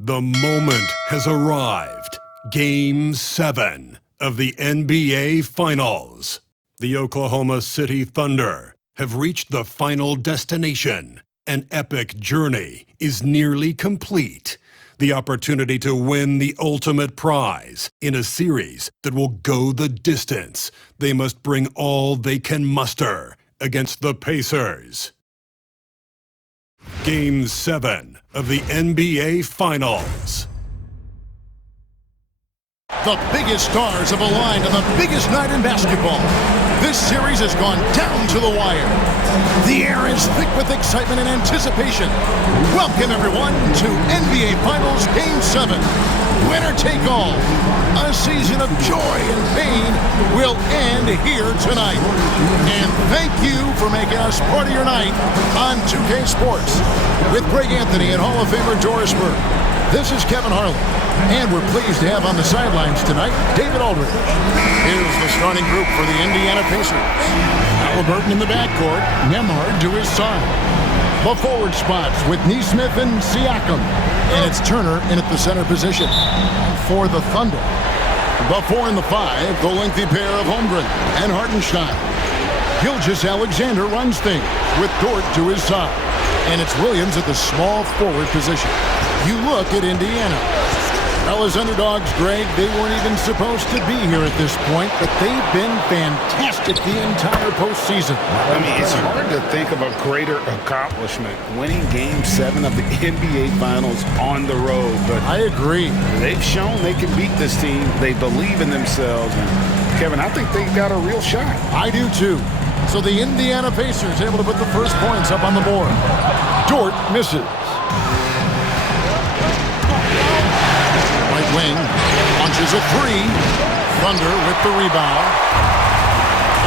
The moment has arrived. Game 7 of the NBA Finals. The Oklahoma City Thunder have reached the final destination. An epic journey is nearly complete. The opportunity to win the ultimate prize in a series that will go the distance. They must bring all they can muster against the Pacers. Game 7 of the NBA Finals. The biggest stars have aligned on the biggest night in basketball. This series has gone down to the wire. The air is thick with excitement and anticipation. Welcome, everyone, to NBA Finals Game 7. Winner take all. A season of joy and pain will end here tonight. And thank you for making us part of your night on 2K Sports. With Greg Anthony and Hall of Famer Doris Burke. This is Kevin Harlan, and we're pleased to have on the sidelines tonight David Aldridge. Here's the starting group for the Indiana Pacers. Halliburton in the backcourt, Nembhard to his side. The forward spots with Nesmith and Siakam, and it's Turner in at the center position. For the Thunder, the 4 and the 5, the lengthy pair of Holmgren and Hartenstein. Gilgeous-Alexander runs things with Dort to his side, and it's Williams at the small forward position. You look at Indiana. Well, as underdogs, Greg, they weren't even supposed to be here at this point, but they've been fantastic the entire postseason. I mean, it's hard to think of a greater accomplishment, winning Game 7 of the NBA Finals on the road. But I agree. They've shown they can beat this team. They believe in themselves. And, Kevin, I think they've got a real shot. I do, too. So the Indiana Pacers able to put the first points up on the board. Dort misses. Wing launches a three. Thunder with the rebound.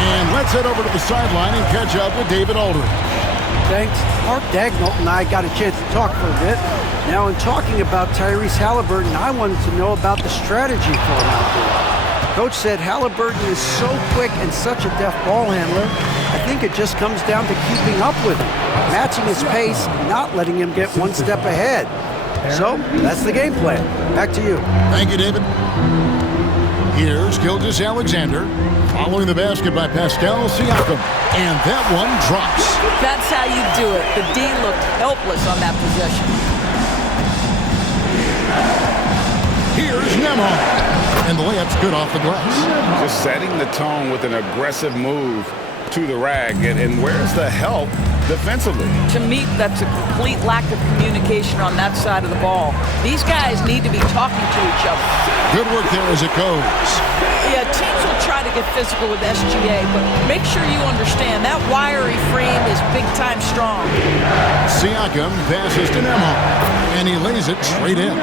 And let's head over to the sideline and catch up with David Aldridge. Thanks. Mark Dagnall and I got a chance to talk for a bit. Now, in talking about Tyrese Halliburton, I wanted to know about the strategy for him out there. Coach said Halliburton is so quick and such a deft ball handler. I think it just comes down to keeping up with him, matching his pace, not letting him get one step ahead. So, that's the game plan. Back to you. Thank you, David. Here's Gilgeous-Alexander, following the basket by Pascal Siakam. And that one drops. That's how you do it. The D looked helpless on that possession. Here's Nembhard. And the layup's good off the glass. Just setting the tone with an aggressive move to the rag. And where's the help defensively? To me, that's a complete lack of communication on that side of the ball. These guys need to be talking to each other. Good work there as it goes. Yeah, teams will try to get physical with SGA, but make sure you understand that wiry frame is big-time strong. Siakam passes to Nembhard, and he lays it straight in.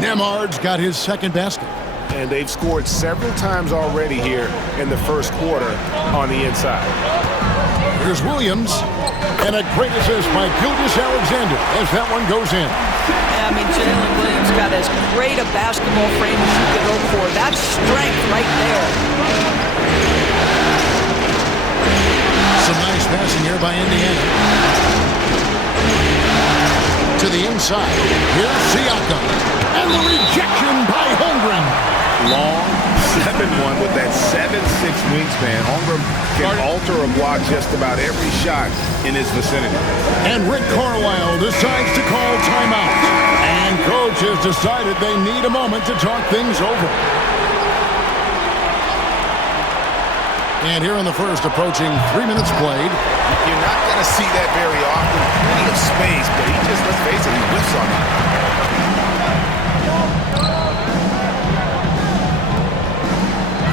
Nembhard's got his second basket. And they've scored several times already here in the first quarter on the inside. Here's Williams, and a great assist by Gilgeous-Alexander as that one goes in. Yeah, I mean, Jalen Williams got as great a basketball frame as you could hope for. That's strength right there. Some nice passing here by Indiana. To the inside. Here's Siakam. And the rejection by Holmgren. Long 7-1 with that 7'6" wingspan. Holmgren can alter a block just about every shot in his vicinity. And Rick Carlisle decides to call timeout. And coach has decided they need a moment to talk things over. And here in the first, approaching 3 minutes played. You're not going to see that very often. Plenty of space, but he just, let's face it, he whiffs on it.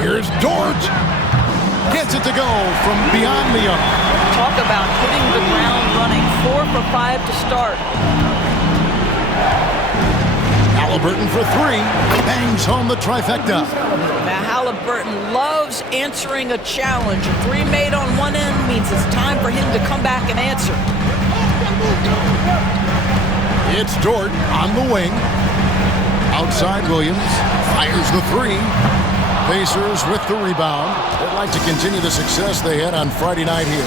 Here's Dort. Gets it to go from beyond the arc. Talk about hitting the ground running. 4 for 5 to start. Halliburton for three. Bangs home the trifecta. Now, Halliburton loves answering a challenge. A three made on one end means it's time for him to come back and answer. It's Dort on the wing. Outside Williams. Fires the three. Pacers with the rebound. They'd like to continue the success they had on Friday night here.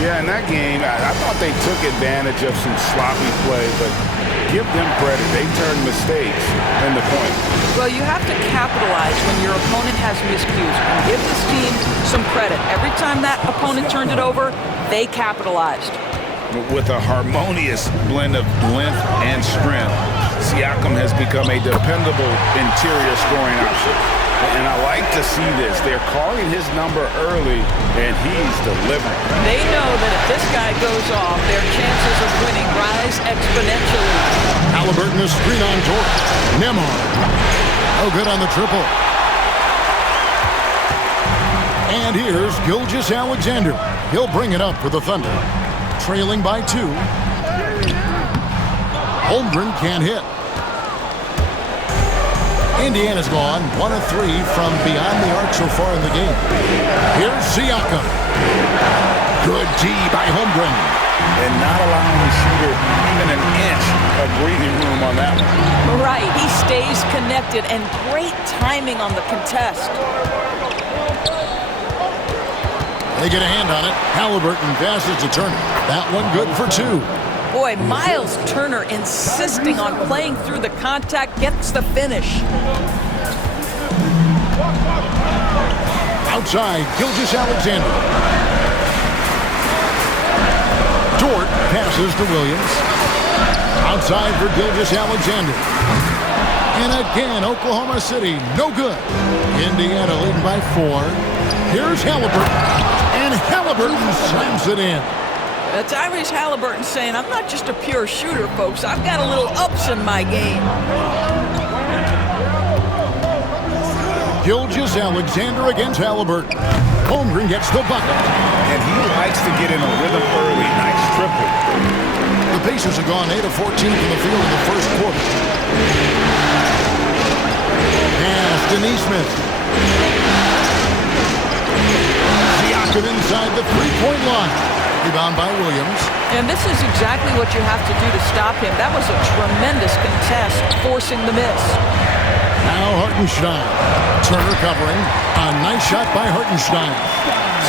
Yeah, in that game, I thought they took advantage of some sloppy play, but give them credit. They turn mistakes into points. Well, you have to capitalize when your opponent has miscues. And give this team some credit. Every time that opponent turned it over, they capitalized. With a harmonious blend of length and strength, Siakam has become a dependable interior scoring option. And I like to see this. They're calling his number early, and he's delivering. They know that if this guy goes off, their chances of winning rise exponentially. Haliburton is screen on Dort. Nembhard. Oh, good on the triple. And here's Gilgeous-Alexander. He'll bring it up for the Thunder. Trailing by 2. Holmgren can't hit. Indiana's gone 1 of 3 from beyond the arc so far in the game. Here's Siakam. Good D by Holmgren. And not allowing the shooter even an inch of breathing room on that one. Right, he stays connected, and great timing on the contest. They get a hand on it. Haliburton passes to Turner. That one good for 2. Boy, Miles Turner insisting on playing through the contact, gets the finish. Outside, Gilgeous-Alexander. Dort passes to Williams. Outside for Gilgeous-Alexander. And again, Oklahoma City, no good. Indiana leading by 4. Here's Haliburton. And Haliburton slams it in. Tyrese Haliburton saying, I'm not just a pure shooter, folks. I've got a little ups in my game. Gilgeous-Alexander against Haliburton. Holmgren gets the bucket. And he likes to get in a rhythm early. Nice triple. The Pacers have gone 8 of 14 from the field in the first quarter. Pass to Nesmith. Siakam inside the three-point line. Rebound by Williams. And this is exactly what you have to do to stop him. That was a tremendous contest, forcing the miss. Now Hartenstein. Turner covering. A nice shot by Hartenstein.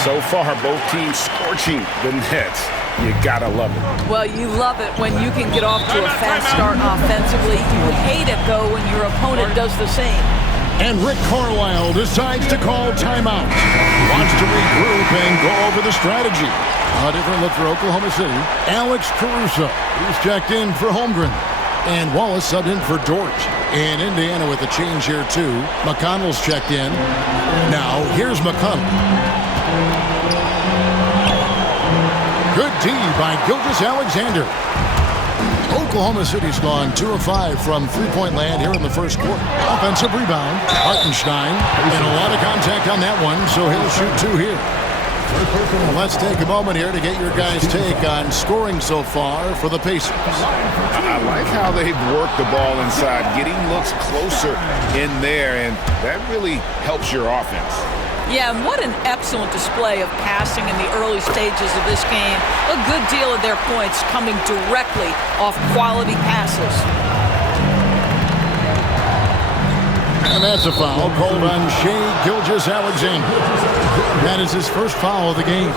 So far, both teams scorching the Nets. You gotta love it. Well, you love it when you can get off to a fast start offensively. You hate it, though, when your opponent does the same. And Rick Carlisle decides to call timeout. Wants to regroup and go over the strategy. A different look for Oklahoma City. Alex Caruso, who's checked in for Holmgren. And Wallace subbed in for Dort. And Indiana with a change here, too. McConnell's checked in. Now, here's McConnell. Good D by Gilgeous-Alexander. Oklahoma City's gone 2 of 5 from three-point land here in the first quarter. Offensive rebound. Hartenstein. And a lot of contact on that one, so he'll shoot 2 here. Let's take a moment here to get your guys' take on scoring so far for the Pacers. I like how they've worked the ball inside, getting looks closer in there, and that really helps your offense. Yeah, and what an excellent display of passing in the early stages of this game. A good deal of their points coming directly off quality passes. And that's a foul called on Shai Gilgeous-Alexander. That is his first foul of the game.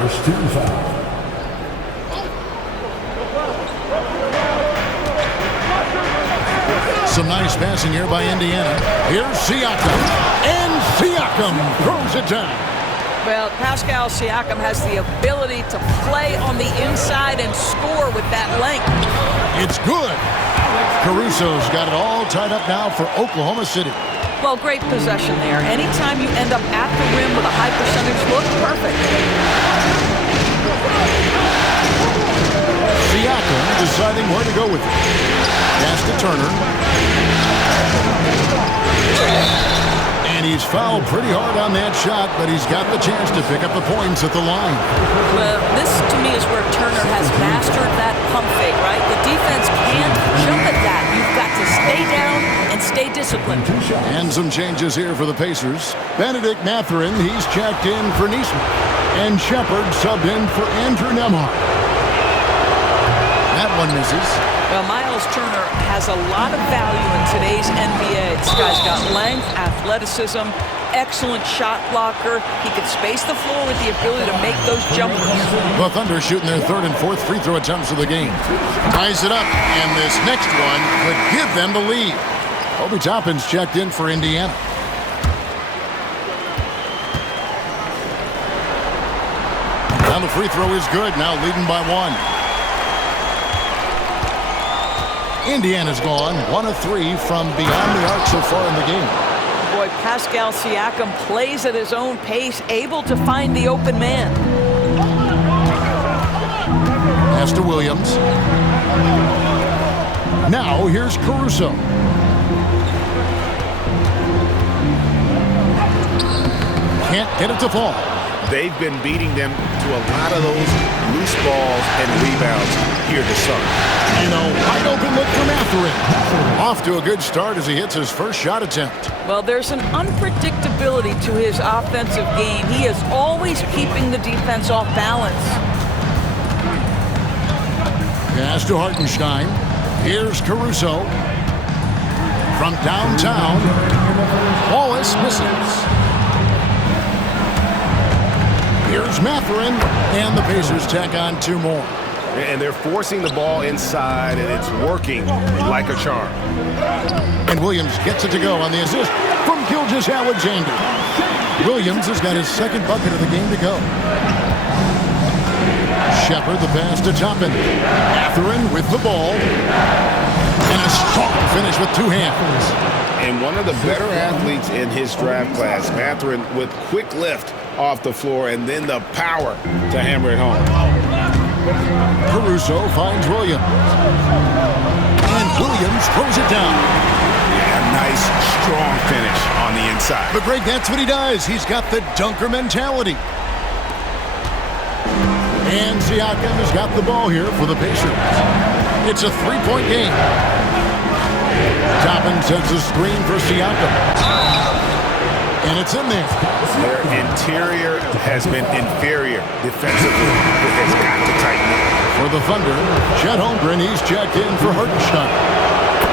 First team foul. Some nice passing here by Indiana. Here's Siakam. And Siakam throws it down. Well, Pascal Siakam has the ability to play on the inside and score with that length. It's good. Caruso's got it all tied up now for Oklahoma City. Well, great possession there. Anytime you end up at the rim with a high percentage look, perfect. Siakam deciding where to go with it. Pass to Turner. And he's fouled pretty hard on that shot, but he's got the chance to pick up the points at the line. Well, this to me is where Turner has mastered that pump fake, right? The defense can't jump at that. You've got to stay down and stay disciplined. And some changes here for the Pacers. Benedict Mathurin, he's checked in for Nesmith. And Shepard subbed in for Andrew Nembhard. That one misses. Well, Miles Turner has a lot of value in today's NBA. This guy's got length, athleticism, excellent shot blocker. He could space the floor with the ability to make those jumpers. The Thunder shooting their third and fourth free throw attempts of the game. Ties it up, and this next one could give them the lead. Obi Toppin's checked in for Indiana. Now the free throw is good, now leading by 1. Indiana's gone 1 of 3 from beyond the arc so far in the game. Boy, Pascal Siakam plays at his own pace, able to find the open man. Pass to Williams. Now here's Caruso. Can't get it to fall. They've been beating them to a lot of those loose balls and rebounds here this summer. And a wide open look for Mathurin. Off to a good start as he hits his first shot attempt. Well, there's an unpredictability to his offensive game. He is always keeping the defense off balance. Pass to Hartenstein. Here's Caruso. From downtown, Wallace misses. Here's Mathurin, and the Pacers tack on 2 more. And they're forcing the ball inside, and it's working like a charm. And Williams gets it to go on the assist from Gilgeous-Alexander. Williams has got his second bucket of the game to go. Shepard, the pass to Toppin. Mathurin with the ball. And a strong finish with 2 hands. And one of the better athletes in his draft class, Mathurin, with quick lift off the floor and then the power to hammer it home. Caruso finds Williams. And Williams throws it down. Yeah, nice, strong finish on the inside. But Greg, that's what he does. He's got the dunker mentality. And Siakam has got the ball here for the Pacers. It's a 3-point game. Toppin sends a screen for Siakam. And it's in there. Their interior has been inferior defensively. It has got to tighten up. For the Thunder, Chet Holmgren, he's checked in for Hartenstein.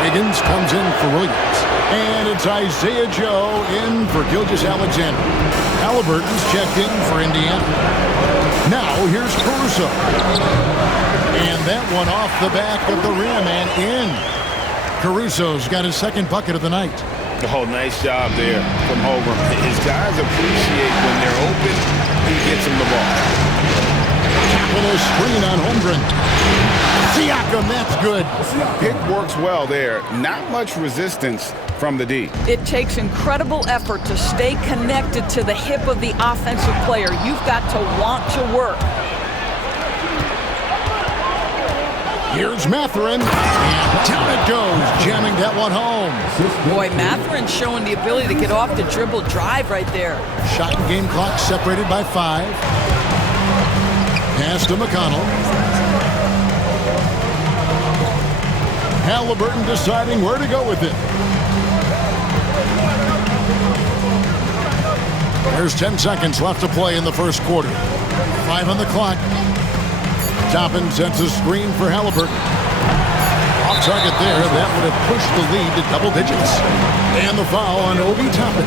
Wiggins comes in for Williams. And it's Isaiah Joe in for Gilgeous-Alexander. Halliburton's checked in for Indiana. Now here's Caruso. And that one off the back of the rim and in. Caruso's got his second bucket of the night. Oh, nice job there from Holmgren. His guys appreciate when they're open, he gets them the ball. Capital screen on Holmgren. Siakam, that's good. Pick works well there. Not much resistance from the D. It takes incredible effort to stay connected to the hip of the offensive player. You've got to want to work. Here's Mathurin, and down it goes, jamming that one home. Boy, Mathurin showing the ability to get off the dribble drive right there. Shot and game clock separated by 5. Pass to McConnell. Halliburton deciding where to go with it. There's 10 seconds left to play in the first quarter. 5 on the clock. Toppin sends a screen for Halliburton. Off target there. That would have pushed the lead to double digits. And the foul on Obi Toppin.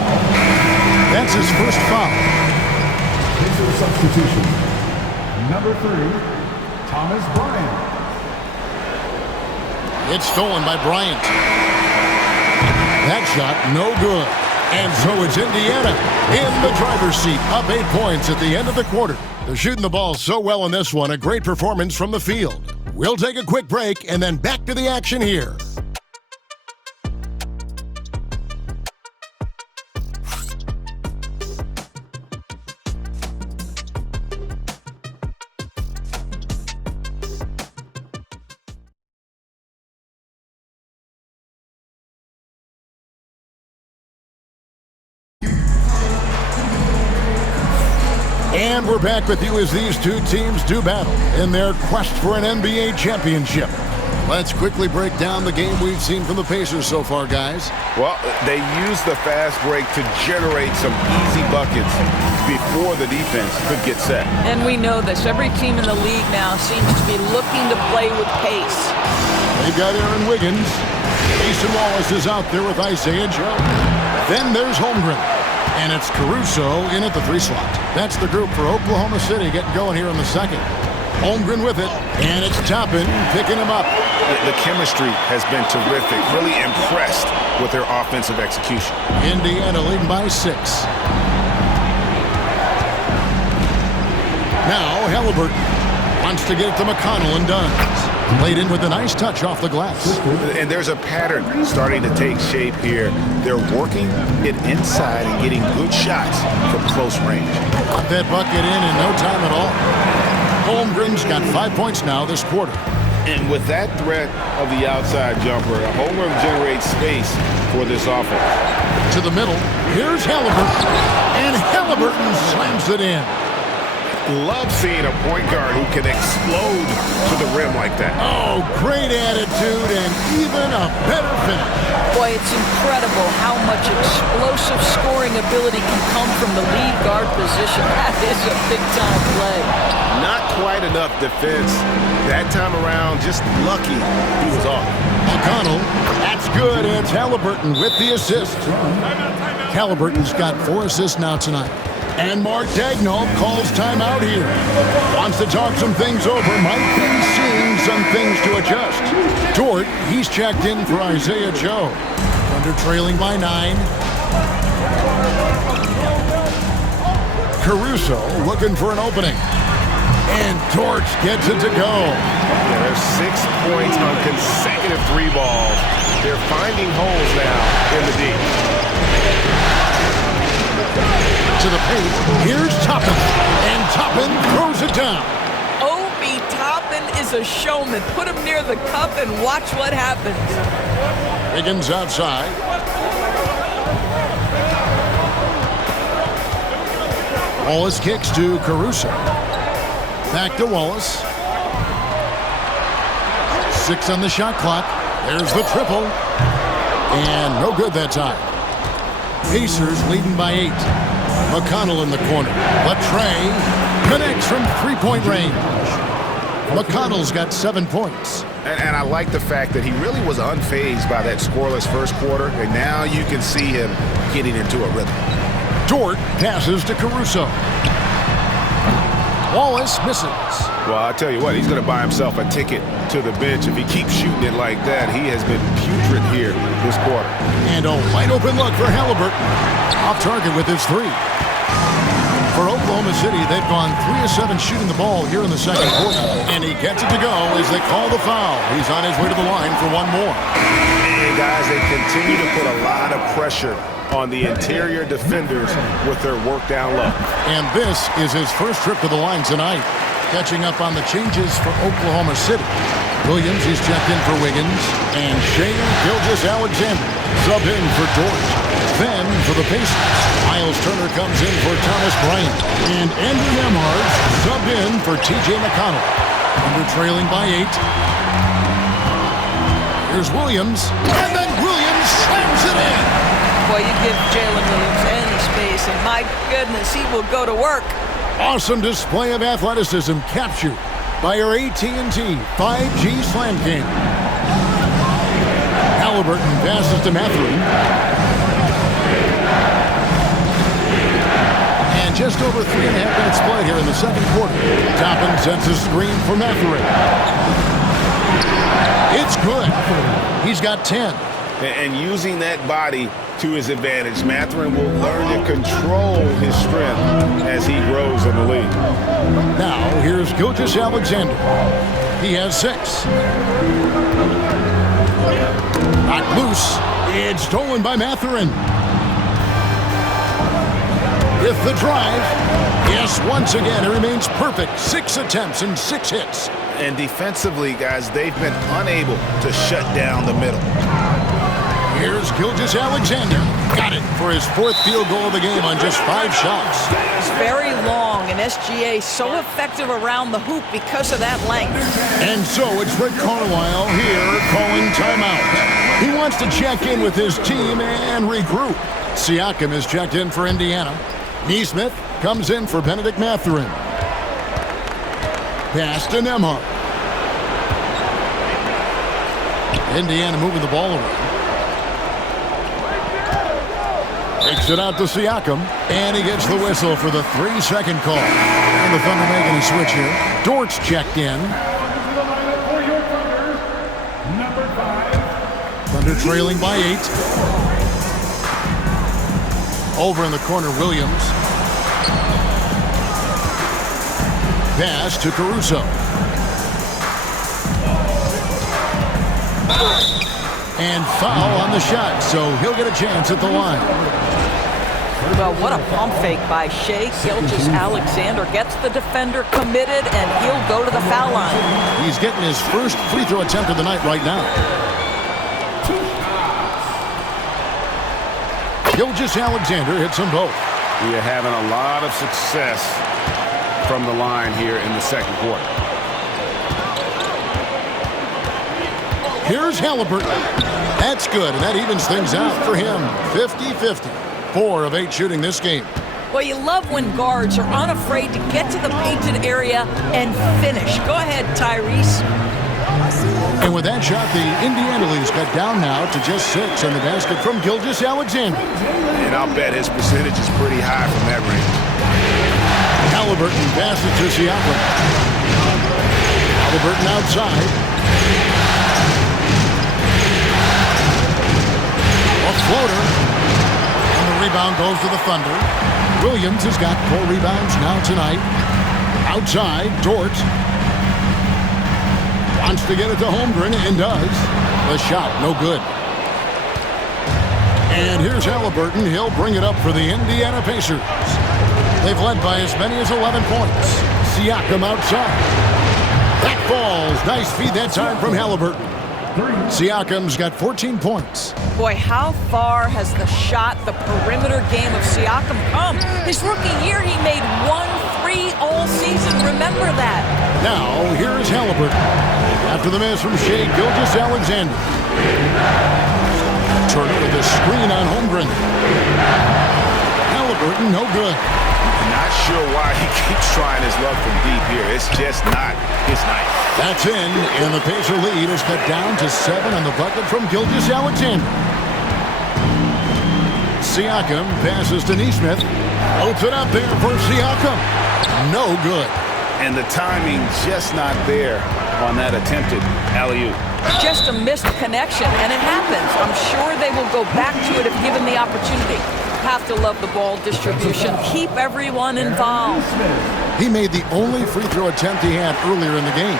That's his first foul. Substitution. Number 3, Thomas Bryant. It's stolen by Bryant. That shot, no good. And so it's Indiana in the driver's seat, up 8 points at the end of the quarter. They're shooting the ball so well in this one, a great performance from the field. We'll take a quick break and then back to the action here. And we're back with you as these two teams do battle in their quest for an NBA championship. Let's quickly break down the game we've seen from the Pacers so far, guys. Well, they used the fast break to generate some easy buckets before the defense could get set. And we know this. Every team in the league now seems to be looking to play with pace. They've got Aaron Wiggins. Mason Wallace is out there with Isaiah Joe. Then there's Holmgren. And it's Caruso in at the 3 slot. That's the group for Oklahoma City getting going here in the second. Holmgren with it, and it's Toppin picking him up. The chemistry has been terrific. Really impressed with their offensive execution. Indiana leading by 6. Now Halliburton wants to get it to McConnell and does. Laid in with a nice touch off the glass. And there's a pattern starting to take shape here. They're working it inside and getting good shots from close range. Got that bucket in no time at all. Holmgren's got 5 points now this quarter. And with that threat of the outside jumper, Holmgren generates space for this offense. To the middle, here's Halliburton. And Halliburton slams it in. Love seeing a point guard who can explode to the rim like that. Oh, great attitude and even a better finish. Boy, it's incredible how much explosive scoring ability can come from the lead guard position. That is a big-time play. Not quite enough defense. That time around, just lucky he was off. McConnell, that's good. It's Halliburton with the assist. Halliburton's got 4 assists now tonight. And Mark Daigneault calls timeout here. Wants to talk some things over. Might be seeing some things to adjust. Dort, he's checked in for Isaiah Joe. Thunder trailing by 9. Caruso looking for an opening. And Dort gets it to go. Yeah, there's 6 points on consecutive 3 balls. They're finding holes now in the D. To the paint, here's Toppin, and Toppin throws it down. Obi Toppin is a showman. Put him near the cup and watch what happens. Higgins outside. Wallace kicks to Caruso. Back to Wallace. 6 on the shot clock. There's the triple. And no good that time. Pacers leading by 8. McConnell in the corner. Latrey connects from 3-point range. McConnell's got 7 points. And I like the fact that he really was unfazed by that scoreless first quarter, and now you can see him getting into a rhythm. Dort passes to Caruso. Wallace misses. Well, I'll tell you what, he's going to buy himself a ticket to the bench. If he keeps shooting it like that, he has been putrid here this quarter. And a wide open look for Halliburton. Off target with his 3. For Oklahoma City, they've gone 3 of 7 shooting the ball here in the second quarter. And he gets it to go as they call the foul. He's on his way to the line for 1 more. And guys, they continue to put a lot of pressure on the interior defenders with their work down low. And this is his first trip to the line tonight. Catching up on the changes for Oklahoma City. Williams, he's checked in for Wiggins. And Shai Gilgeous-Alexander subbed in for Dort. Then for the Pacers, Miles Turner comes in for Thomas Bryant. And Andrew Nembhard subbed in for T.J. McConnell. Under trailing by 8. Here's Williams. And then Williams slams it in. Boy, you give Jalen Williams any space, and my goodness, he will go to work. Awesome display of athleticism captured by our AT&T 5G Slam Cam. Halliburton passes to Mathurin. And just over 3.5 minutes played here in the second quarter. Toppin sends a screen for Mathurin. It's good. He's got 10. And using that body to his advantage, Mathurin will learn to control his strength as he grows in the league. Now, here's Gilgeous-Alexander. He has 6. Not loose. It's stolen by Mathurin. With the drive. Yes, once again, it remains perfect. 6 attempts and 6 hits. And defensively, guys, they've been unable to shut down the middle. Here's Gilgeous-Alexander. Got it for his 4th field goal of the game on just 5 shots. It's very long, and SGA so effective around the hoop because of that length. And so it's Rick Carlisle here calling timeout. He wants to check in with his team and regroup. Siakam is checked in for Indiana. Nesmith comes in for Benedict Mathurin. Pass to Nembhard. Indiana moving the ball around. Takes it out to Siakam, and he gets the whistle for the 3-second call. And the Thunder making a switch here. Dortz checked in. For your Thunder, number 5. Thunder trailing by 8. Over in the corner, Williams. Pass to Caruso. And foul on the shot, so he'll get a chance at the line. Well, what a pump fake by Shai Gilgeous-Alexander. Gets the defender committed, and he'll go to the foul line. He's getting his first free throw attempt of the night right now. Gilgeous-Alexander hits them both. We are having a lot of success from the line here in the second quarter. Here's Halliburton. That's good, and that evens things out for him. 50-50. 4 of 8 shooting this game. Well, you love when guards are unafraid to get to the painted area and finish. Go ahead, Tyrese. And with that shot, the Indiana lead is cut down now to just 6 on the basket from Gilgeous-Alexander. And I'll bet his percentage is pretty high from that range. Halliburton passes to Siakam. Halliburton outside. A floater. And the rebound goes to the Thunder. Williams has got 4 rebounds now tonight. Outside, Dortz. Wants to get it to Holmgren and does. The shot, no good. And here's Halliburton. He'll bring it up for the Indiana Pacers. They've led by as many as 11 points. Siakam outside. That falls. Nice feed that time from Halliburton. Siakam's got 14 points. Boy, how far has the shot, the perimeter game of Siakam come? His rookie year, he made 1 3 all season. Remember that. Now, here's Halliburton. After the miss from Shai Gilgeous-Alexander. Turner with a screen on Holmgren. Halliburton, no good. Not sure why he keeps trying his luck from deep here. It's just not his night. That's in, and the Pacer lead is cut down to 7 on the bucket from Gilgeous-Alexander. Siakam passes to Nesmith. Floats it up there for Siakam. No good. And the timing just not there on that attempted alley-oop. Just a missed connection, and it happens. I'm sure they will go back to it if given the opportunity. Have to love the ball distribution. Keep everyone involved. He made the only free throw attempt he had earlier in the game.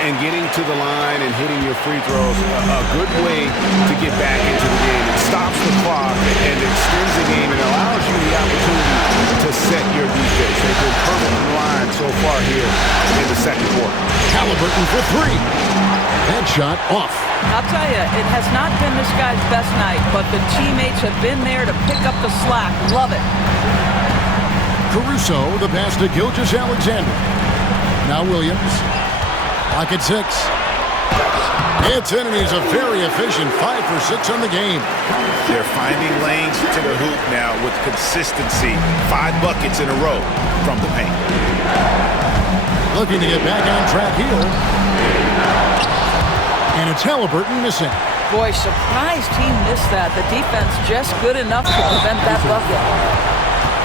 And getting to the line and hitting your free throws, a good way to get back into the game. It stops the clock and extends the game and allows you the opportunity to set your defense. They've been perfectly lined so far here in the second quarter. Halliburton for 3. That shot off. I'll tell you, it has not been this guy's best night, but the teammates have been there to pick up the slack. Love it. Caruso, the pass to Gilgeous-Alexander. Now Williams. Pocket 6. It's in, and he's a very efficient 5 for 6 on the game. They're finding lanes to the hoop now with consistency. 5 buckets in a row from the paint. Looking to get back on track here. And it's Halliburton missing. Boy, surprised he missed that. The defense just good enough to prevent that bucket.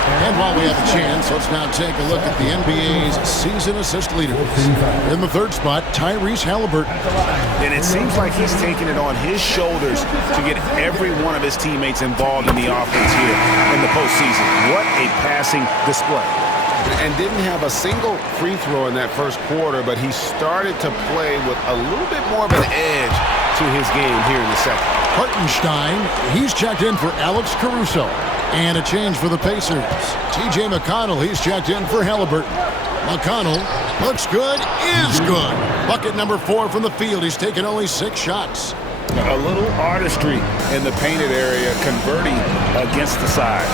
And while we have a chance, let's now take a look at the NBA's season assist leaders. In the 3rd spot, Tyrese Halliburton. And it seems like he's taking it on his shoulders to get every one of his teammates involved in the offense here in the postseason. What a passing display. And didn't have a single free throw in that first quarter, but he started to play with a little bit more of an edge to his game here in the second. Hartenstein, he's checked in for Alex Caruso. And a change for the Pacers. T.J. McConnell, he's checked in for Halliburton. McConnell looks good, is good. Bucket number 4 from the field. He's taken only 6 shots. A little artistry in the painted area, converting against the side.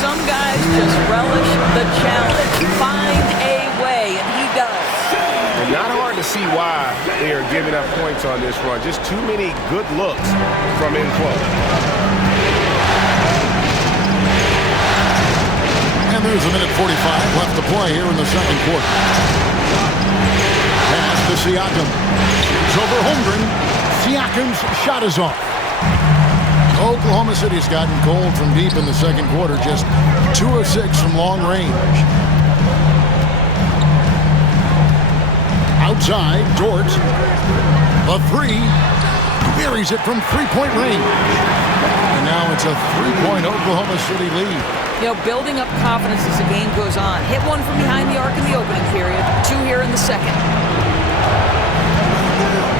Some guys just relish the challenge. Find a way, and he does. And not hard to see why they are giving up points on this run. Just too many good looks from in close. And there's a minute 45 left to play here in the second quarter. Pass to Siakam. It's over Holmgren. Siakam's shot is off. Oklahoma City's gotten cold from deep in the second quarter, just 2 of 6 from long range. Outside, Dort. A three. Buries it from three-point range. And now it's a three-point Oklahoma City lead. You know, building up confidence as the game goes on. Hit one from behind the arc in the opening period. 2 here in the second.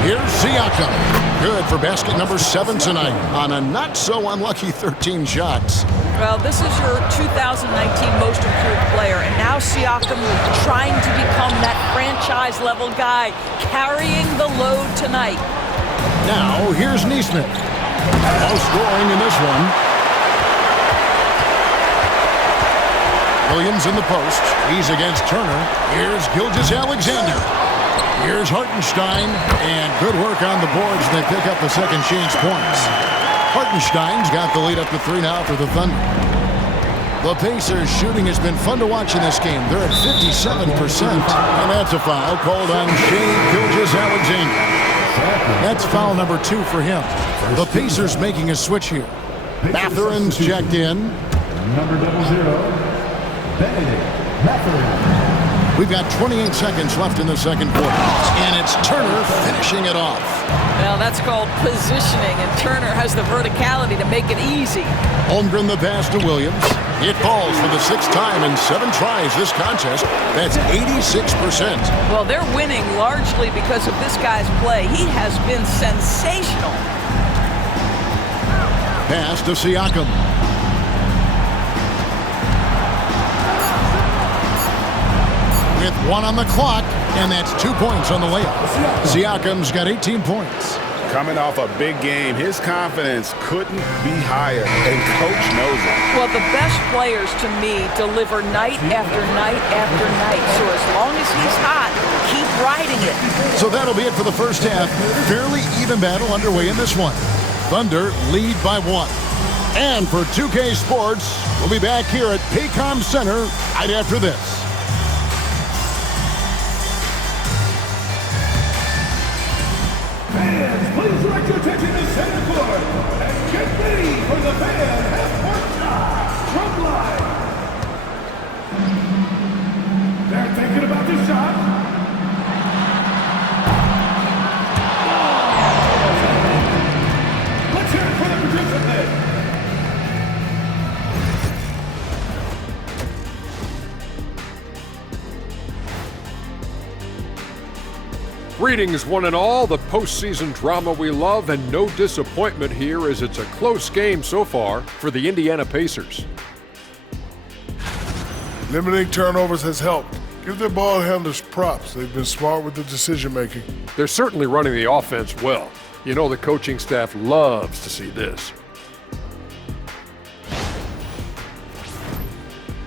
Here's Siakam. Good for basket number 7 tonight on a not-so-unlucky 13 shots. Well, this is your 2019 most improved player, and now Siakam trying to become that franchise-level guy, carrying the load tonight. Now, here's Neesmith. No scoring in this one. Williams in the post. He's against Turner. Here's Gilgeous-Alexander. Here's Hartenstein, and good work on the boards. They pick up the second chance points. Hartenstein's got the lead up to 3 now for the Thunder. The Pacers shooting has been fun to watch in this game. They're at 57%, and that's a foul called on Shai Gilgeous-Alexander. That's foul number 2 for him. The Pacers making a switch here. Mathurin's checked in. Number 00, Benedict Mathurin. We've got 28 seconds left in the second quarter. And it's Turner finishing it off. Well, that's called positioning, and Turner has the verticality to make it easy. Holmgren the pass to Williams. It falls for the 6th time in 7 tries this contest. That's 86%. Well, they're winning largely because of this guy's play. He has been sensational. Pass to Siakam. With 1 on the clock, and that's 2 points on the layup. Siakam's got 18 points. Coming off a big game, his confidence couldn't be higher, and Coach knows it. Well, the best players, to me, deliver night after night after night. So as long as he's hot, keep riding it. So that'll be it for the first half. Fairly even battle underway in this one. Thunder lead by 1. And for 2K Sports, we'll be back here at Paycom Center right after this. Fans, please direct your attention to center court and get ready for the fan half-court shot from live. They're thinking about the shot. Let's hear it for the participant. Greetings, one and all. The postseason drama we love, and no disappointment here as it's a close game so far for the Indiana Pacers. Limiting turnovers has helped. Give their ball handlers props. They've been smart with the decision-making. They're certainly running the offense well. You know the coaching staff loves to see this.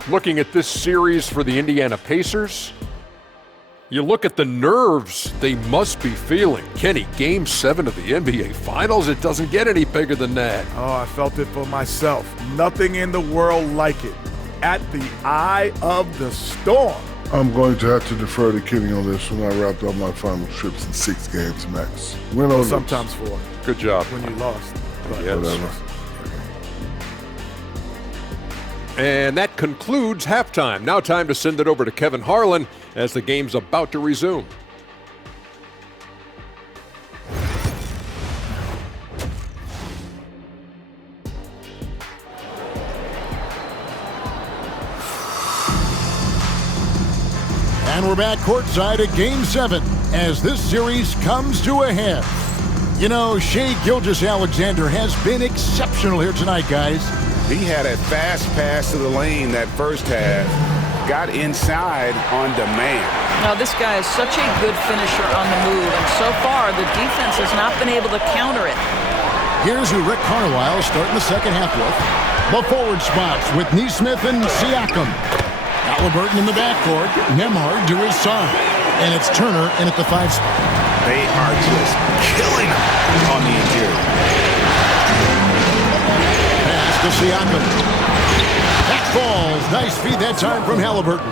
Looking at this series for the Indiana Pacers, you look at the nerves they must be feeling. Kenny, Game 7 of the NBA Finals, it doesn't get any bigger than that. Oh, I felt it for myself. Nothing in the world like it. At the eye of the storm. I'm going to have to defer to Kenny on this when I wrapped up my final trips in 6 games max. Win or lose. Sometimes 4. Good job. When you lost. But Yes. Whatever. And that concludes halftime. Now time to send it over to Kevin Harlan as the game's about to resume. And we're back courtside at Game 7 as this series comes to a head. You know, Shai Gilgeous-Alexander has been exceptional here tonight, guys. He had a fast pass to the lane that first half, got inside on demand. Now, this guy is such a good finisher on the move, and so far, the defense has not been able to counter it. Here's who Rick Carlisle starting the second half with. The forward spots with Neesmith and Siakam. Halliburton in the backcourt, Nembhard to his side. And it's Turner in at the 5 spot. They are just killing him on the interior. Pass to Siakam. That falls. Nice feed that time from Halliburton.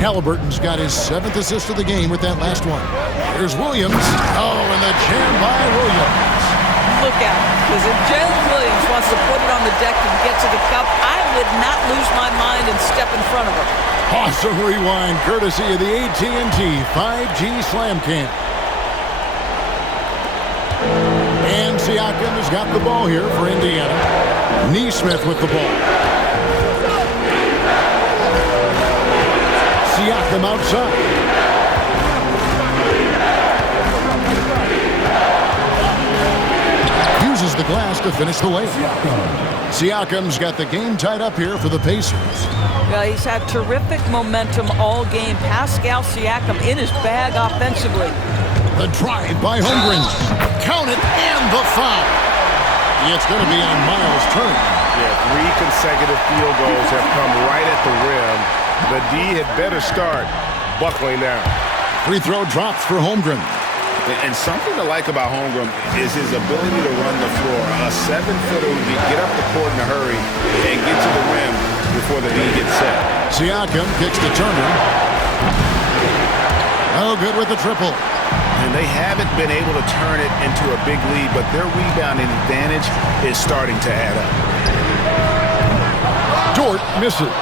Halliburton's got his 7th assist of the game with that last one. Here's Williams. Oh, and the jam by Williams. Look out. If Jalen Williams wants to put it on the deck and get to the cup, I would not lose my mind and step in front of him. Awesome rewind, courtesy of the AT&T 5G Slam Cam. And Siakam has got the ball here for Indiana. Nesmith with the ball. Siakam outside. Uses the glass to finish the layup. Siakam's got the game tied up here for the Pacers. Well, he's had terrific momentum all game. Pascal Siakam in his bag offensively. The drive by Holmgren. Count it, and the foul. It's going to be on Miles' turn. Yeah, 3 consecutive field goals have come right at the rim. The D had better start buckling down. Free throw drops for Holmgren. And something to like about Holmgren is his ability to run the floor. A 7-footer who can get up the court in a hurry and get to the rim before the D gets set. Siakam kicks to Turner. Oh, good with the triple. And they haven't been able to turn it into a big lead, but their rebounding advantage is starting to add up. Dort misses.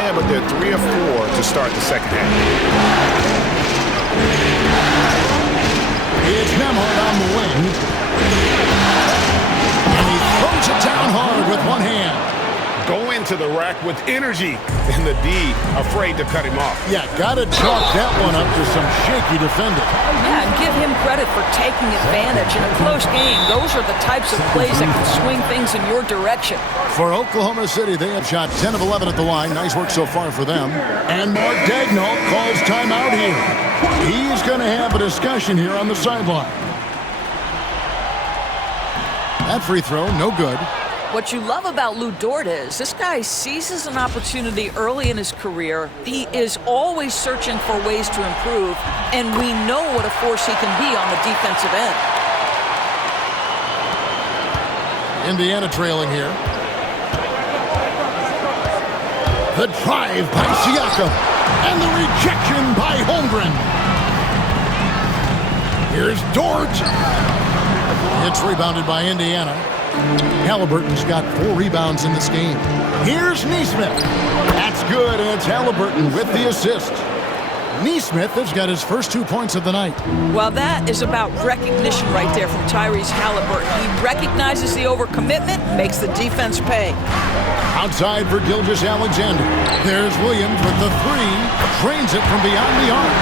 Yeah, but they're 3 of 4 to start the second half. It's Nembhard on the wing. And he throws it down hard with one hand. Go into the rack with energy. And the D afraid to cut him off. Yeah, got to chalk that one up to some shaky defending. Yeah, and give him credit for taking advantage. In a close game, those are the types of plays that can swing things in your direction. For Oklahoma City, they have shot 10 of 11 at the line. Nice work so far for them. And Mark Daigneault calls timeout here. He's going to have a discussion here on the sideline. That free throw, no good. What you love about Lu Dort is this guy seizes an opportunity early in his career. He is always searching for ways to improve, and we know what a force he can be on the defensive end. Indiana trailing here. The drive by Siakam, and the rejection by Holmgren. Here's Dort. It's rebounded by Indiana. Halliburton's got 4 rebounds in this game. Here's Nesmith. That's good, and it's Halliburton with the assist. Nesmith has got his first 2 points of the night. Well, that is about recognition right there from Tyrese Halliburton. He recognizes the overcommitment, makes the defense pay. Outside for Gilgeous-Alexander. There's Williams with the 3. Drains it from beyond the arc.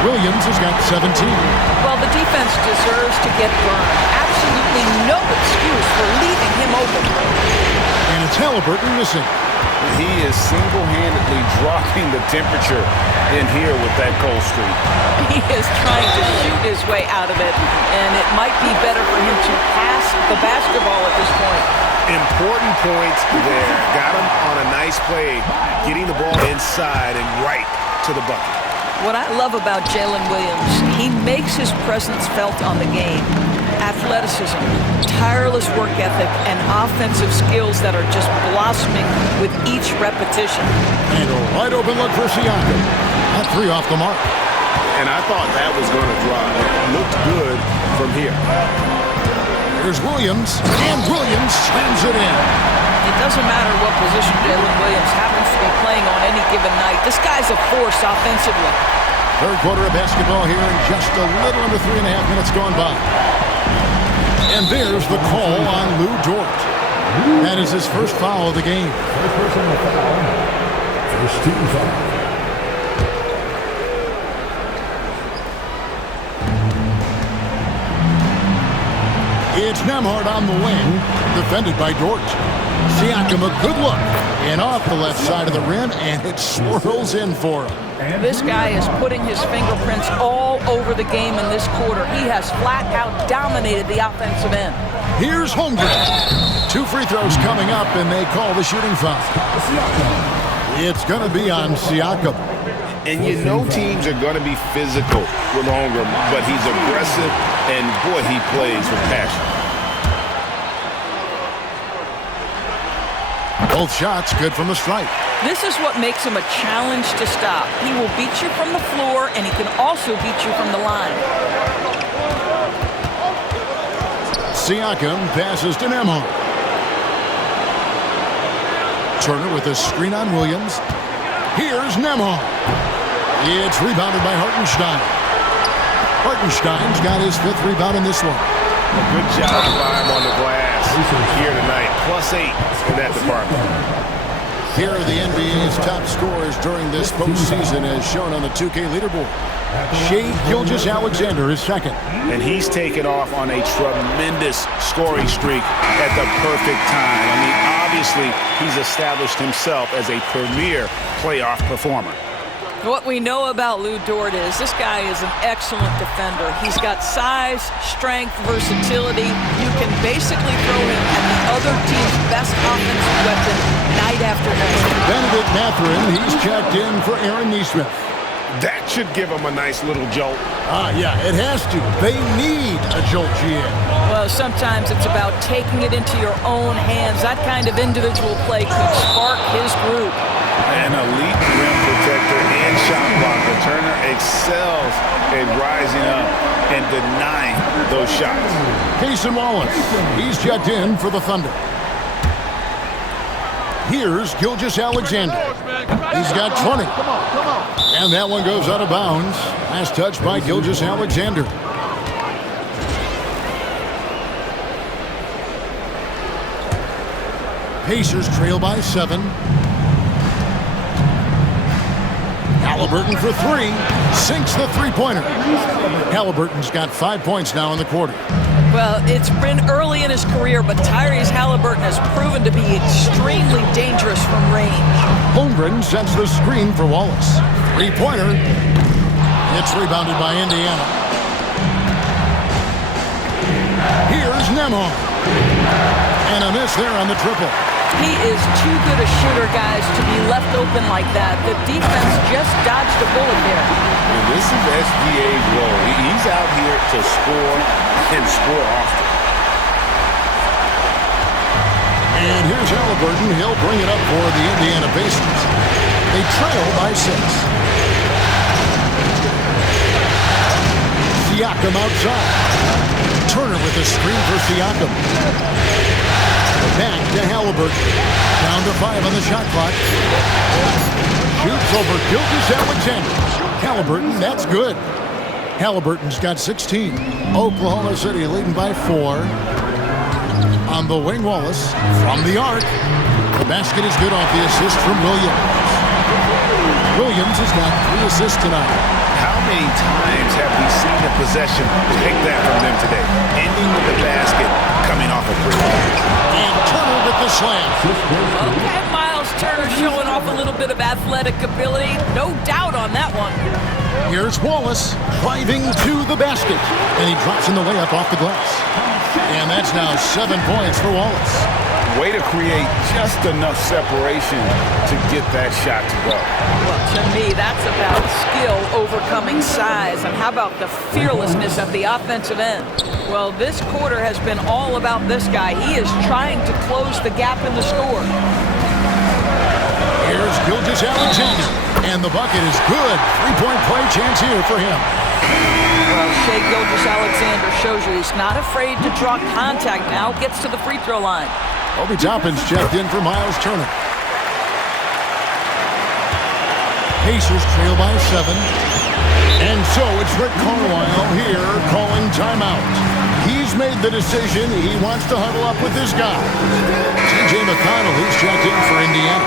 Williams has got 17. Well, the defense deserves to get burned. Absolutely no excuse for leaving him open. And it's Halliburton missing. He is single-handedly dropping the temperature in here with that cold streak. He is trying to shoot his way out of it, and it might be better for him to pass the basketball at this point. Important points there. Got him on a nice play, getting the ball inside and right to the bucket. What I love about Jalen Williams, he makes his presence felt on the game. Athleticism, tireless work ethic, and offensive skills that are just blossoming with each repetition. And a wide open look for Siakam. That 3 off the mark. And I thought that was going to drop. It looked good from here. Here's Williams, and Williams slams it in. It doesn't matter what position Jalen Williams happens to be playing on any given night. This guy's a force offensively. Third quarter of basketball here, and just a little under 3.5 minutes gone by. And there's the call on Lu Dort. That is his first foul of the game. First personal foul. First team foul. It's Nembhard on the wing, defended by Dort. Siakam, a good look, and off the left side of the rim, and it swirls in for him. This guy is putting his fingerprints all over the game in this quarter. He has flat out dominated the offensive end. Here's Holmgren. 2 free throws coming up, and they call the shooting foul. It's going to be on Siakam. And you know teams are going to be physical with Holmgren, but he's aggressive, and boy, he plays with passion. Both shots good from the stripe. This is what makes him a challenge to stop. He will beat you from the floor, and he can also beat you from the line. Siakam passes to Nembhard. Turner with a screen on Williams. Here's Nembhard. It's rebounded by Hartenstein. Hartenstein's got his 5th rebound in this one. A good job by him on the glass here tonight. +8 in that department. Here are the NBA's top scorers during this postseason as shown on the 2K leaderboard. Shai Gilgeous-Alexander is 2nd. And he's taken off on a tremendous scoring streak at the perfect time. I mean, obviously, he's established himself as a premier playoff performer. What we know about Lu Dort is this guy is an excellent defender. He's got size, strength, versatility. You can basically throw him at the other team's best offensive weapon night after night. Benedict Mathurin, he's checked in for Aaron Nesmith. That should give him a nice little jolt. Yeah, it has to. They need a jolt, GM. Well, sometimes it's about taking it into your own hands. That kind of individual play could spark his group. An elite rim protector and shot blocker. Turner excels at rising up and denying those shots. Cason Wallace, he's checked in for the Thunder. Here's Gilgeous-Alexander. He's got 20. And that one goes out of bounds. Last touch by Gilgeous-Alexander. Pacers trail by 7. Halliburton for 3. Sinks the three-pointer. Halliburton's got 5 points now in the quarter. Well, it's been early in his career, but Tyrese Halliburton has proven to be extremely dangerous from range. Holmgren sets the screen for Wallace. Three-pointer. It's rebounded by Indiana. Here's Nembhard. And a miss there on the triple. He is too good a shooter, guys, to be left open like that. The defense just dodged a bullet there. And this is SGA's role. He's out here to score and score often. And here's Halliburton. He'll bring it up for the Indiana Pacers. They trail by 6. Siakam outside. Turner with a screen for Siakam. Back to Halliburton. Down to 5 on the shot clock. Shoots over Gilgeous-Alexander. Halliburton, that's good. Halliburton's got 16. Oklahoma City leading by 4. On the wing, Wallace from the arc. The basket is good off the assist from Williams. Williams has got 3 assists tonight. How many times have we seen the possession take that from them today? Ending with the basket, coming off a free. And Turner with the slam. Okay, Miles Turner showing off a little bit of athletic ability. No doubt on that one. Here's Wallace driving to the basket. And he drops in the layup off the glass. And that's now 7 points for Wallace. Way to create just enough separation to get that shot to go. Well, to me, that's about skill overcoming size. And how about the fearlessness at the offensive end? Well, this quarter has been all about this guy. He is trying to close the gap in the score. Here's Gilgeous-Alexander. And the bucket is good. 3-point play chance here for him. Well, Shai Gilgeous-Alexander shows you he's not afraid to draw contact now. Gets to the free throw line. Obi Toppin's checked in for Miles Turner. Pacers trail by 7. And so it's Rick Carlisle here calling timeout. He's made the decision. He wants to huddle up with this guy. T.J. McConnell, he's checked in for Indiana.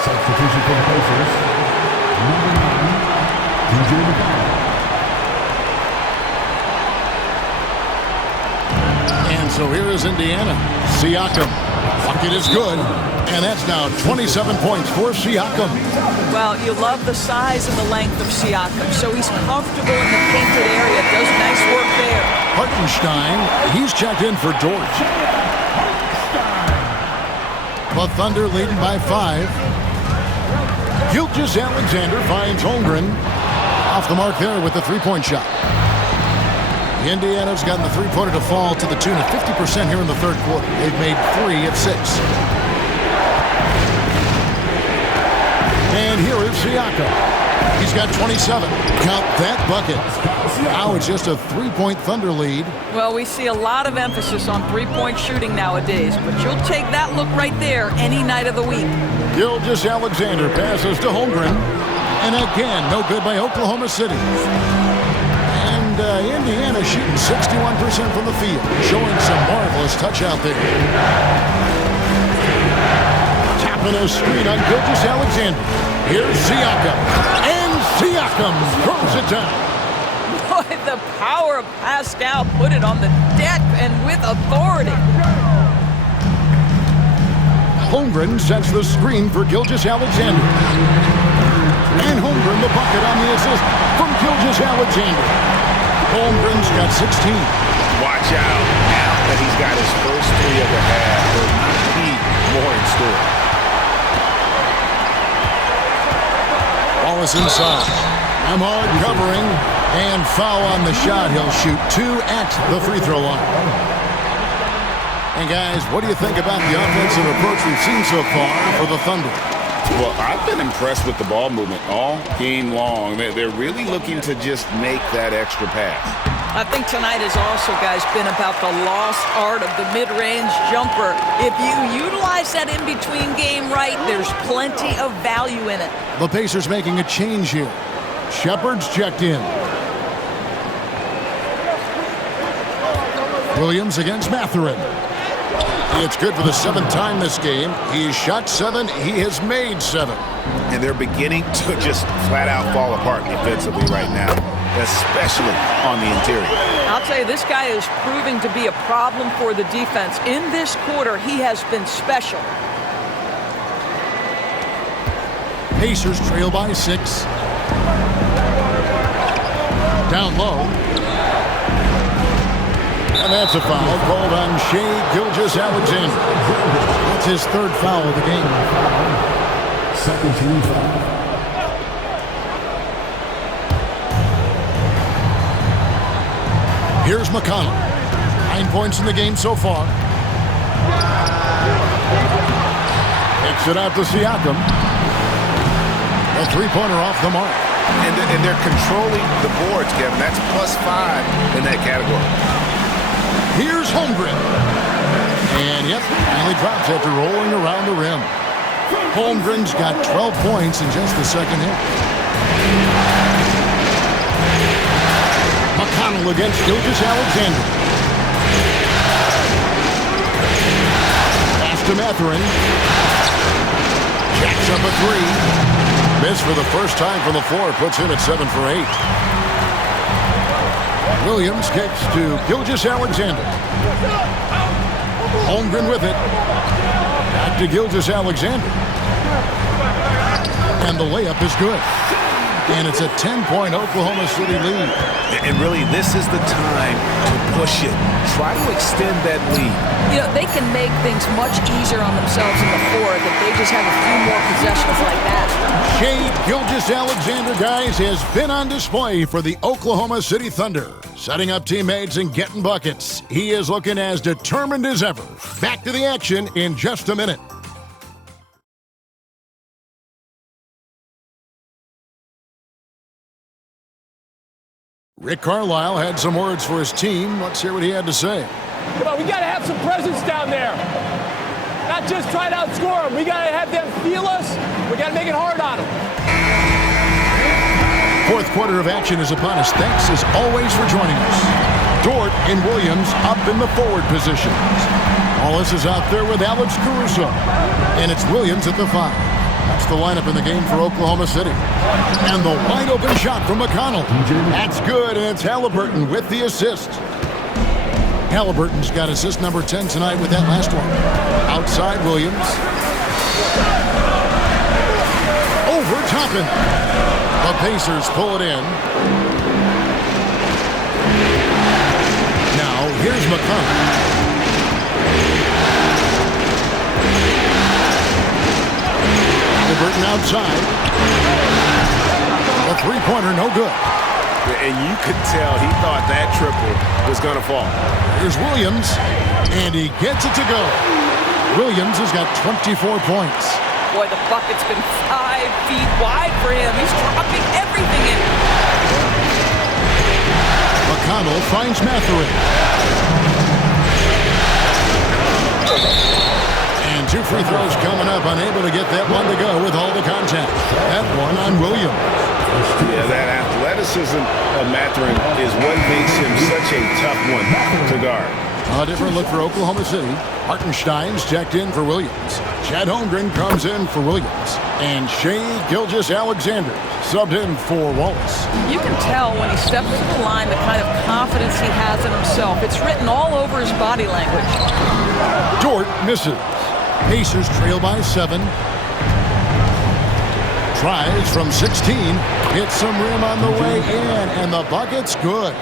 Substitution for the Pacers. Number 9, T.J. McConnell. So here is Indiana. Siakam. Bucket is good. And that's now 27 points for Siakam. Well, you love the size and the length of Siakam. So he's comfortable in the painted area. Does nice work there. Hartenstein, he's checked in for George. The Thunder leading by 5. Gilgeous-Alexander finds Holmgren. Off the mark there with the 3-point shot. Indiana's gotten the three-pointer to fall to the tune of 50% here in the third quarter. They've made 3 of 6. And here is Siakam. He's got 27. Count that bucket. Now it's just a 3-point Thunder lead. Well, we see a lot of emphasis on three-point shooting nowadays, but you'll take that look right there any night of the week. Gilgeous-Alexander passes to Holmgren. And again, no good by Oklahoma City. And Indiana shooting 61% from the field, showing some marvelous touch out there. Tapping a screen on Gilgeous-Alexander. Here's Siakam. And Siakam throws it down. Boy, the power of Pascal put it on the deck and with authority. Holmgren sets the screen for Gilgeous-Alexander. And Holmgren the bucket on the assist from Gilgeous-Alexander. Holmgren's got 16. Watch out. Now that he's got his first three of the half, there'll be more in store. Wallace inside. Ahmad covering. And foul on the shot. He'll shoot 2 at the free throw line. And guys, what do you think about the offensive approach we've seen so far for the Thunder? Well, I've been impressed with the ball movement all game long. They're really looking to just make that extra pass. I think tonight has also, guys, been about the lost art of the mid-range jumper. If you utilize that in-between game right, there's plenty of value in it. The Pacers making a change here. Shepard's checked in. Williams against Mathurin. It's good for the 7th time this game. He's shot 7. He has made 7. And they're beginning to just flat out fall apart defensively right now, especially on the interior. I'll tell you, this guy is proving to be a problem for the defense. In this quarter, he has been special. Pacers trail by 6. Down low. And that's a foul called on Shai Gilgeous-Alexander. That's his 3rd foul of the game. Second team foul. Here's McConnell. 9 points in the game so far. Kicks it out to Siakam. A 3-pointer off the mark. And they're controlling the boards, Kevin. That's +5 in that category. Here's Holmgren. And yep, finally drops after rolling around the rim. Holmgren's got 12 points in just the second half. McConnell against Gilgeous-Alexander. Pass to Mathurin. Jacks up a 3. Missed for the first time from the floor. Puts him at 7 for 8. Williams kicks to Gilgeous-Alexander. Holmgren with it. Back to Gilgeous-Alexander. And the layup is good. And it's a 10-point Oklahoma City lead. And really, this is the time to push it. Try to extend that lead. You know, they can make things much easier on themselves in the fourth if they just have a few more possessions like that. Shai Gilgeous-Alexander, guys, has been on display for the Oklahoma City Thunder. Setting up teammates and getting buckets. He is looking as determined as ever. Back to the action in just a minute. Rick Carlisle had some words for his team. Let's hear what he had to say. Come on, we got to have some presence down there. Not just try to outscore them. We got to have them feel us. We got to make it hard on them. Fourth quarter of action is upon us. Thanks as always for joining us. Dort and Williams up in the forward positions. Wallace is out there with Alex Caruso. And it's Williams at the 5. That's the lineup in the game for Oklahoma City. And the wide-open shot from McConnell. That's good, and it's Halliburton with the assist. Halliburton's got assist number 10 tonight with that last one. Outside Williams. Over Toppin. The Pacers pull it in. Now, here's McConnell. Halliburton outside. A three-pointer, no good. And you could tell he thought that triple was going to fall. Here's Williams, and he gets it to go. Williams has got 24 points. Boy, the bucket's been 5 feet wide for him. He's dropping everything in. McConnell finds Mathurin. And 2 free throws coming up. Unable to get that one to go with all the contact. That one on Williams. Yeah, that athleticism of Mathurin is what makes him such a tough one to guard. A different look for Oklahoma City. Hartenstein's checked in for Williams. Chad Holmgren comes in for Williams. And Shai Gilgeous-Alexander subbed in for Wallace. You can tell when he steps to the line the kind of confidence he has in himself. It's written all over his body language. Dort misses. Pacers trail by 7. Tries from 16. Hits some rim on the way in, and the bucket's good.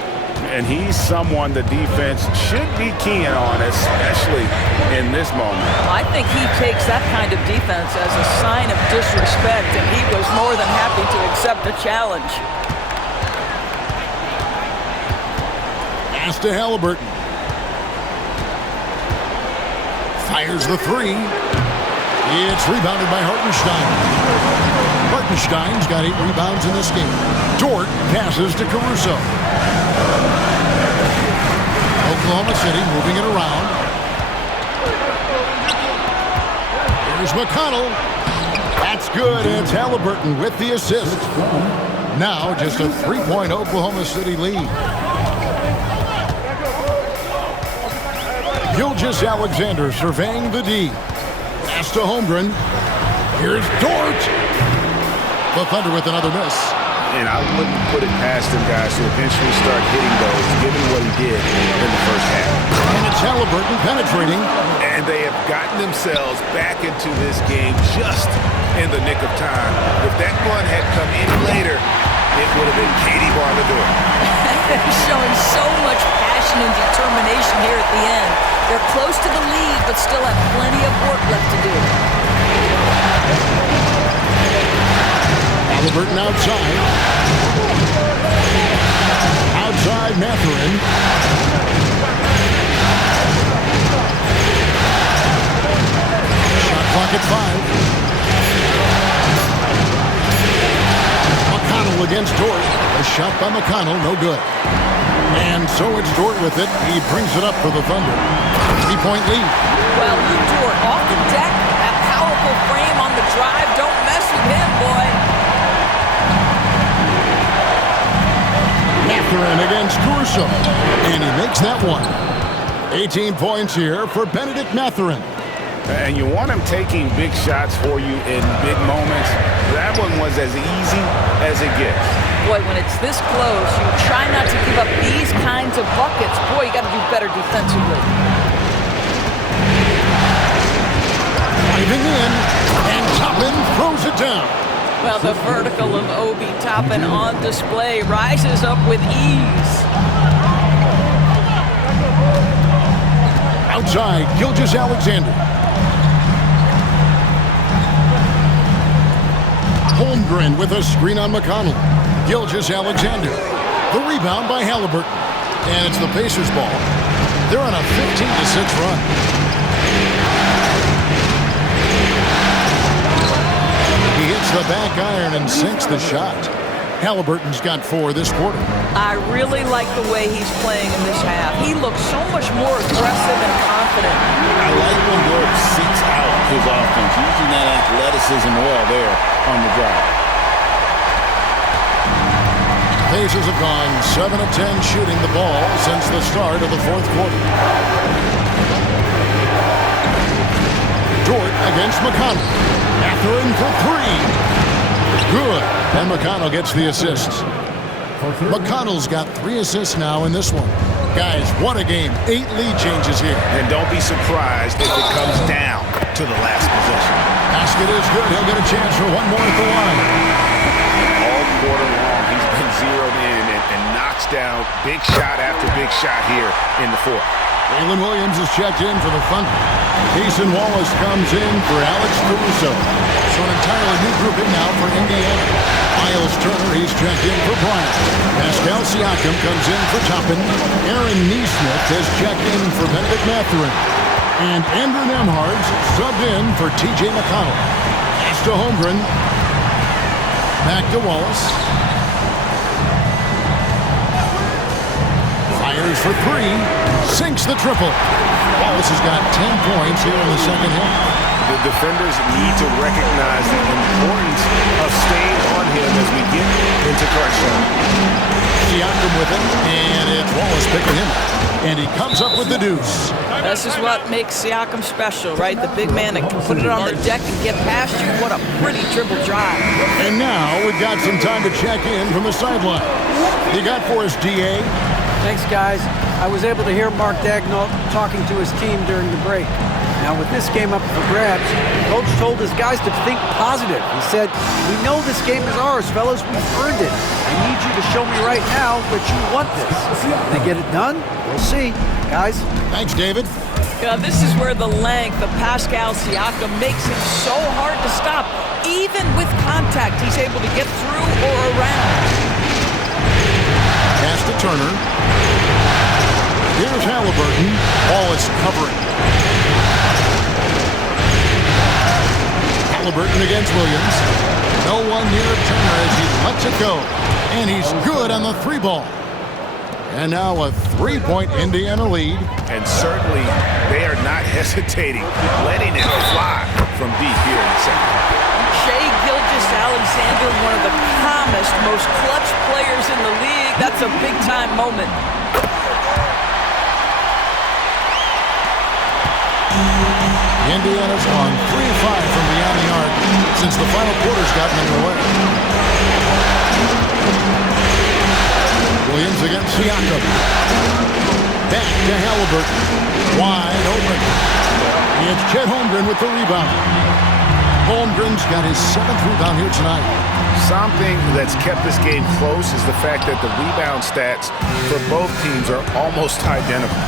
And he's someone the defense should be keying on, especially in this moment. I think he takes that kind of defense as a sign of disrespect, and he was more than happy to accept the challenge. Pass to Halliburton. Fires the 3. It's rebounded by Hartenstein. Hartenstein's got 8 rebounds in this game. Dort passes to Caruso. Oklahoma City moving it around. Here's McConnell. That's good. It's Halliburton with the assist. Now just a 3-point Oklahoma City lead. Gilgeous-Alexander surveying the D. Pass to Holmgren. Here's Dort. The Thunder with another miss. And I wouldn't put it past him, guys, to eventually start hitting those, given what he did in the first half. And it's Halliburton penetrating. And they have gotten themselves back into this game just in the nick of time. If that one had come in later, it would have been Katie bar the door. They're showing so much passion and determination here at the end. They're close to the lead, but still have plenty of work left to do. Halliburton outside. Outside Mathurin. Shot clock at 5. McConnell against Dort. A shot by McConnell, no good. And so it's Dort with it. He brings it up for the Thunder. 3-point lead. Well, Lou Dort off the deck. That powerful frame on the drive. Don't mess with him, boy. Mathurin against Caruso. And he makes that one. 18 points here for Benedict Mathurin. And you want him taking big shots for you in big moments. That one was as easy as it gets. Boy, when it's this close, you try not to give up these kinds of buckets. Boy, you got to do better defensively. Driving in, and Toppin throws it down. Well, the vertical of Obi Toppin on display rises up with ease. Outside, Gilgeous-Alexander. Holmgren with a screen on McConnell. Gilgeous-Alexander. The rebound by Halliburton. And it's the Pacers' ball. They're on a 15-6 run. He hits the back iron and sinks the shot. Halliburton's got 4 this quarter. I really like the way he's playing in this half. He looks so much more aggressive and confident. I like when Dort seeks out his offense, using that athleticism well there on the drive. Pacers have gone 7 of 10 shooting the ball since the start of the fourth quarter. Dort against McConnell. Mathurin for 3. Good. And McConnell gets the assist. McConnell's got 3 assists now in this one. Guys, what a game. 8 lead changes here. And don't be surprised if it comes down to the last possession. Basket is good. He'll get a chance for one more at the line. All quarter long, he's been zeroed in and knocks down big shot after big shot here in the fourth. Jalen Williams is checked in for the Thunder. Cason Wallace comes in for Alex Caruso. So an entirely new grouping now for Indiana. Miles Turner, he's checked in for Bryant. Pascal Siakam comes in for Toppin. Aaron Nesmith has checked in for Benedict Mathurin. And Andrew Nembhard's subbed in for T.J. McConnell. Pass to Holmgren. Back to Wallace. Fires for three. Sinks the triple. Wallace has got 10 points here in the second half. The defenders need to recognize the importance of staying on him as we get into crunch time. Siakam with it, and it's Wallace picking him up. And he comes up with the deuce. This is what makes Siakam special, right? The big man that can put it on the deck and get past you. What a pretty dribble drive. And now we've got some time to check in from the sideline. You got for us, DA? Thanks, guys. I was able to hear Mark Daigneault talking to his team during the break. Now, with this game up for grabs, Coach told his guys to think positive. He said, "We know this game is ours, fellas. We've earned it. I need you to show me right now that you want this." Can they get it done? We'll see. Guys? Thanks, David. This is where the length of Pascal Siakam makes him so hard to stop. Even with contact, he's able to get through or around. Pass to Turner. Here's Haliburton. Wallace covering. Haliburton against Williams. No one near Turner as he lets it go. And he's good on the three ball. And now a three-point Indiana lead. And certainly they are not hesitating, letting it fly from deep here in the second half. Shai Gilgeous-Alexander, one of the calmest, most clutch players in the league. That's a big-time moment. Indiana's on 3-5 from beyond the arc since the final quarter's gotten underway. Williams against Siakam. Back to Haliburton. Wide open. It's Chet Holmgren with the rebound. Holmgren's got his 7th rebound here tonight. Something that's kept this game close is the fact that the rebound stats for both teams are almost identical.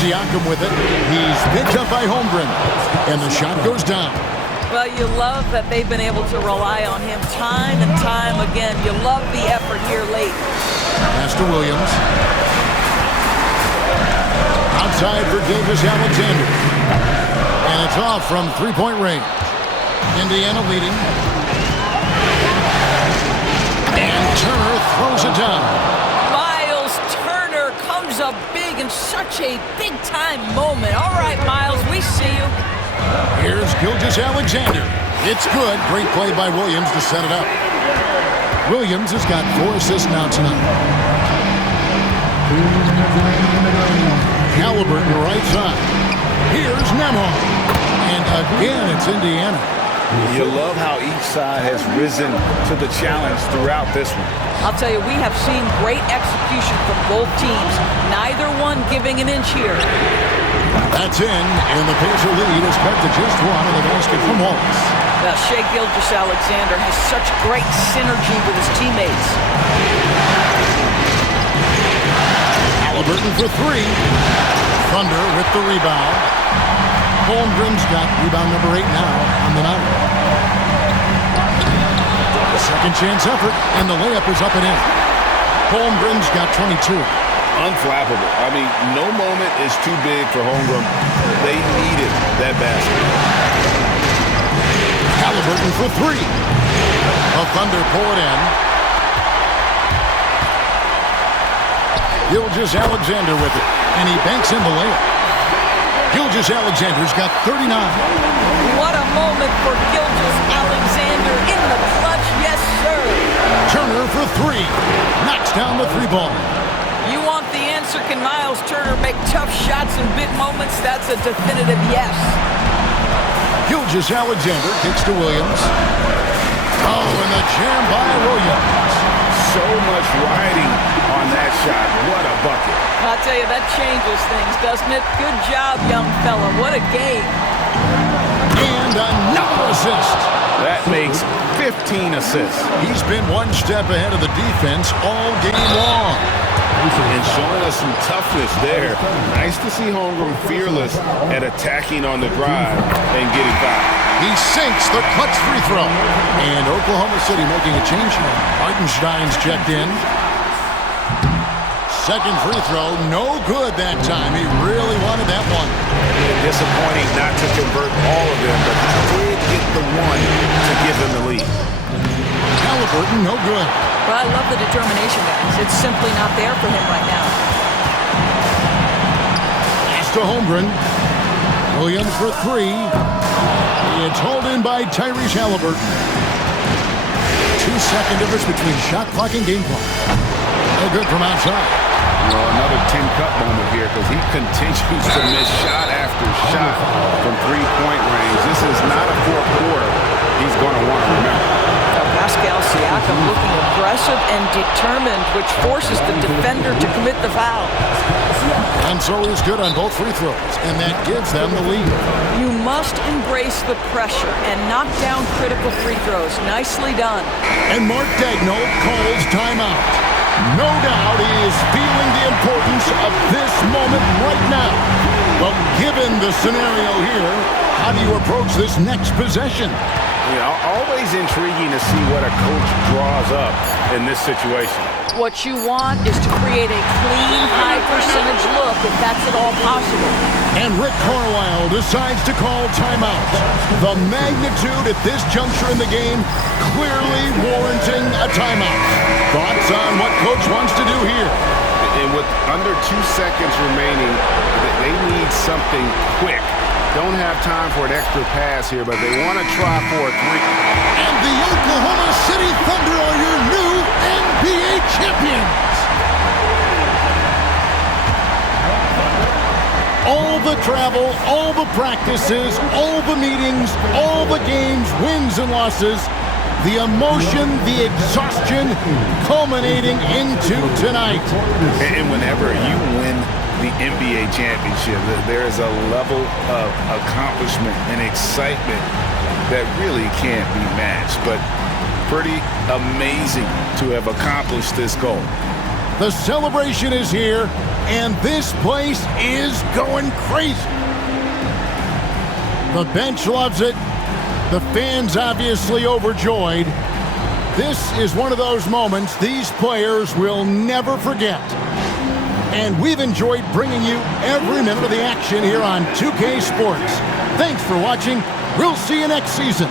Siakam with it. He's picked up by Holmgren. And the shot goes down. Well, you love that they've been able to rely on him time and time again. You love the effort here late. Pass to Williams. Outside for Gilgeous-Alexander. And it's off from three-point range. Indiana leading. And Turner throws it down. Miles Turner comes up big in such a big-time moment. All right, Miles, we see you. Here's Gilgeous-Alexander. It's good. Great play by Williams to set it up. Williams has got 4 assists now tonight. Haliburton right side. Here's Nembhard. And again, it's Indiana. You love how each side has risen to the challenge throughout this one. I'll tell you, we have seen great execution from both teams. Neither one giving an inch here. That's in, and the Pacer lead is cut to just one in the basket from Wallace. Shai Gilgeous-Alexander has such great synergy with his teammates. Haliburton for three. Thunder with the rebound. Holmgren's got rebound number 8 now on the night. A second chance effort, and the layup is up and in. Holmgren's got 22. Unflappable. I mean, no moment is too big for Holmgren. They needed that basket. Haliburton for three. The Thunder pull it in. Gilgeous-Alexander with it, and he banks in the layup. Gilgeous-Alexander's got 39. What a moment for Gilgeous-Alexander in the clutch, yes, sir. Turner for three. Knocks down the three ball. You want the answer, can Miles Turner make tough shots in big moments? That's a definitive yes. Gilgeous-Alexander kicks to Williams. Oh, and the jam by Williams. So much riding on that shot. What a bucket. I'll tell you, that changes things, doesn't it? Good job, young fella. What a game. And another assist. That makes 15 assists. He's been one step ahead of the defense all game long. And showing us some toughness there. Nice to see Holmgren fearless at attacking on the drive and getting by. He sinks the clutch free throw. And Oklahoma City making a change here. Hartenstein's checked in. Second free throw, no good that time. He really wanted that one. Disappointing not to convert all of them, but he did get the one to give them the lead. Haliburton, no good. Well, I love the determination, guys. It's simply not there for him right now. Pass to Holmgren. Williams for three. It's hauled in by Tyrese Haliburton. 2-second difference between shot clock and game clock. No good from outside. Well, another tin cup moment here because he continues to miss shot after shot from three-point range. This is not a fourth quarter he's going to want to remember. Pascal Siakam looking aggressive and determined, which forces the defender to commit the foul. And so he's good on both free throws, and that gives them the lead. You must embrace the pressure and knock down critical free throws. Nicely done. And Mark Daigneault calls timeout. No doubt he is feeling the importance of this moment right now. Well, given the scenario here, how do you approach this next possession? You know, always intriguing to see what a coach draws up in this situation. What you want is to create a clean, high-percentage look if that's at all possible. And Rick Carlisle decides to call timeout. The magnitude at this juncture in the game clearly warranting a timeout. Thoughts on what Coach wants to do here? And with under 2 seconds remaining, they need something quick. Don't have time for an extra pass here, but they want to try for a three. And the Oklahoma City Thunder are your new NBA champions. All the travel, all the practices, all the meetings, all the games, wins and losses, the emotion, the exhaustion culminating into tonight. And whenever you win the NBA championship, there is a level of accomplishment and excitement that really can't be matched. But pretty amazing to have accomplished this goal. The celebration is here, and this place is going crazy. The bench loves it. The fans obviously overjoyed. This is one of those moments these players will never forget. And we've enjoyed bringing you every minute of the action here on 2K Sports. Thanks for watching. We'll see you next season.